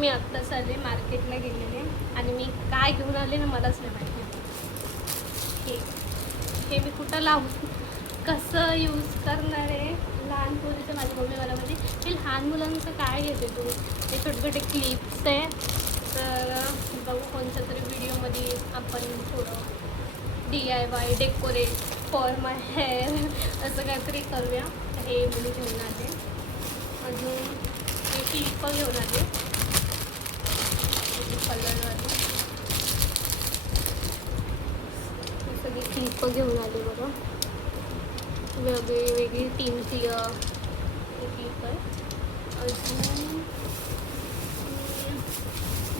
मी आत्ताच आले, मार्केटला गेलेले आणि मी काय घेऊन आले ना मलाच नाही माहिती. हे मी कुठं लावून कसं यूज करणार आहे. लहान मुलीचं माझी मम्मी मला म्हणजे हे लहान मुलांचं काय घेते तू, हे छोटे छोटे क्लिप्स आहे. तर बघू कोणत्या तरी व्हिडिओमध्ये आपण थोडं DIY decorate for my hair असं काहीतरी करूया. हे मुली घेऊन आले. अजून हे क्लिप घेऊन आले कलरवाली, सगळी क्लिप घेऊन आले बघा. वेगळी टीमची क्लिप आहे. अजून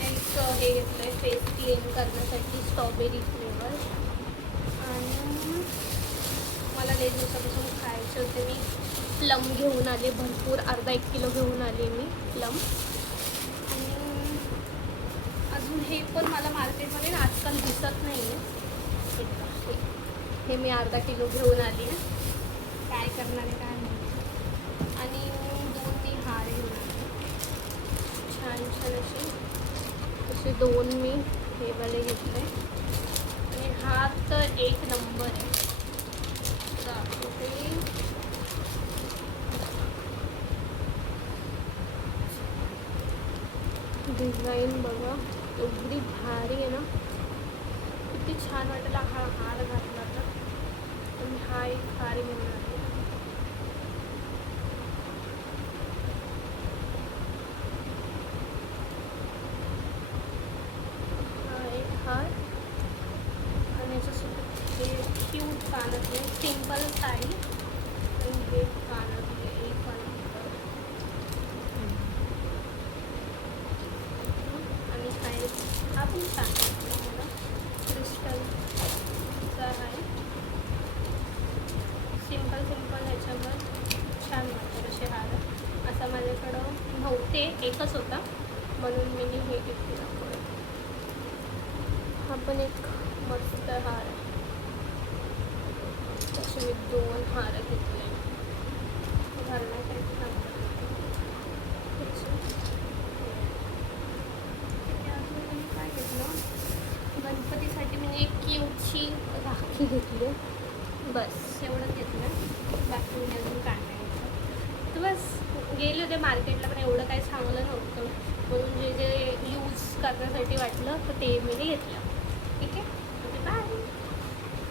एक हे घेतलं आहे फेस क्लीन करण्यासाठी स्ट्रॉबेरी फ्लेवर. आणि मला लई दिवसापासून खायचे होते. मी प्लम घेऊन आले भरपूर, अर्धा 1 किलो घेऊन आले मी प्लम. आणि अजून हे पण मला मार्केटमध्ये आजकाल दिसत नाही आहे. हे मी अर्धा किलो घेऊन आली आहे. काय करणार आहे काय नाही. आणि 2 मी हार घेऊन आले छान असे 2 मी हे वाले घेतले. आणि हा तर 1 नंबर आहे. डिझाईन बघा एवढी भारी आहे ना, किती छान वाटेल हा हार घातला तर. आणि हा एक हार घेऊन आले. हा एक हार आणि याच्यासोबत हे क्यूट कानातले, सिम्पल साडी आणि हे कानातले एक वाला. आणि हा पण छान मला क्रिस्टलचा आहे. सिम्पल ह्याच्यावर छान वाटतं असे हार. असा माझ्याकडं नव्हते, एकच होता म्हणून मी हे घेतलं. हा पण एक मस्त हार आहे. तसे मी 2 हार घेतले घालण्यासाठी चांगलं. काय घेतलं गणपतीसाठी मी एक क्यूटची राखी घेतली. बस एवढंच घेतलं, बाकी मी अजून काय नाही घेतलं. तर बस गेले होते मार्केटला, पण एवढं काही चांगलं नव्हतं म्हणून जे यूज करण्यासाठी वाटलं तर ते मी घेतलं. ठीक आहे, बाय.